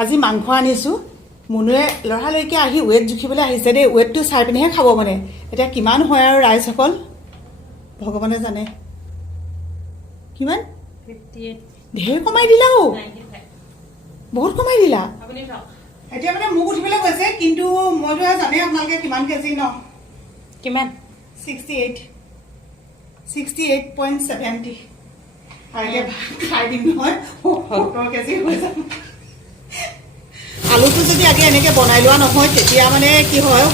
আজি মাংস আনিছোঁ মুনুৱে লৰালৰিকে আহি ৱেট জুখিবলৈ আহিছে দেই ৱেটটো চাই পিনেহে খাব মানে এতিয়া কিমান হয় আৰু ৰাইজসকল ভগৱানে জানে কিমান 58 ঢেৰ কমাই দিলা অ 95 বহুত কমাই দিলা আপুনি চাওক এতিয়া মানে মোক উঠিবলৈ কৈছে কিন্তু মইতো জানে আপোনালোকে কিমান কেজি ন কিমান 68 68.70 আৰু এতিয়া খাই দিম নহয় 70 কেজি হৈ যাব আলুটো যদি আগে এনেকৈ বনাই লোৱা নহয় তেতিয়া মানে কি হয়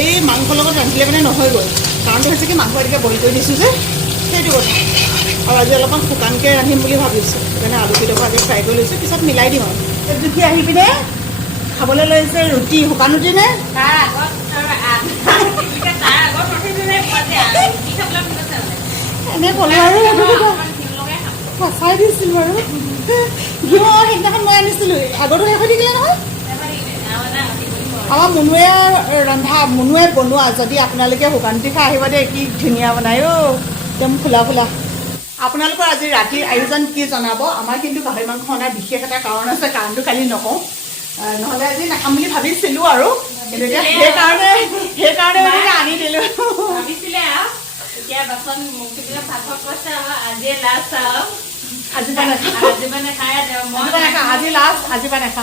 এই মাংসৰ লগত ৰান্ধিলে মানে নহয়গৈ কাৰণটো হৈছে কি মাংস এনেকৈ বইল কৰি দিছোঁ যে সেইটো কথা আৰু আজি অলপমান শুকানকৈ ৰান্ধিম বুলি ভাবিছোঁ সেইকাৰণে আলুকেইডোখৰ আগে ফ্ৰাই কৰি লৈছোঁ পিছত মিলাই দিম আৰু এই জুখি আহি পিনে খাবলৈ লৈছে ৰুটি শুকান ৰুটি নে তাৰ আগত ৰখিছিলে কি খাবলৈ মন আছে এনে ক'লে আৰু সঁচাই দিছিলোঁ আৰু ঘিউ সেইদিনাখন মই আনিছিলোঁ আগতো শেষ হৈ থাকিলে নহয় আমাৰ মুনুৱে বনোৱা যদি আপোনালোকে শুকান ৰুটি খাই আহিব দেই কি ধুনীয়া বনাই অ' একদম ফুলা ফুলা আপোনালোকৰ আজি ৰাতিৰ আয়োজন কি জনাব আমাৰ কিন্তু গাহৰি মাংস অনাৰ বিশেষ এটা কাৰণ আছে কাৰণটো কালি নকওঁ নহ'লে আজি নাখাম বুলি ভাবিছিলোঁ আৰু কিন্তু এতিয়া সেইকাৰণে মানে আনি দিলোঁ ভাবিছিলে এতিয়া বাচন মুখ ধুবলৈ পাছত কৈছে আজিয়ে লাষ্ট আজি পৰা নাখাওঁ আজি মানে খাই আজি লাষ্ট আজি পৰা নাখাওঁ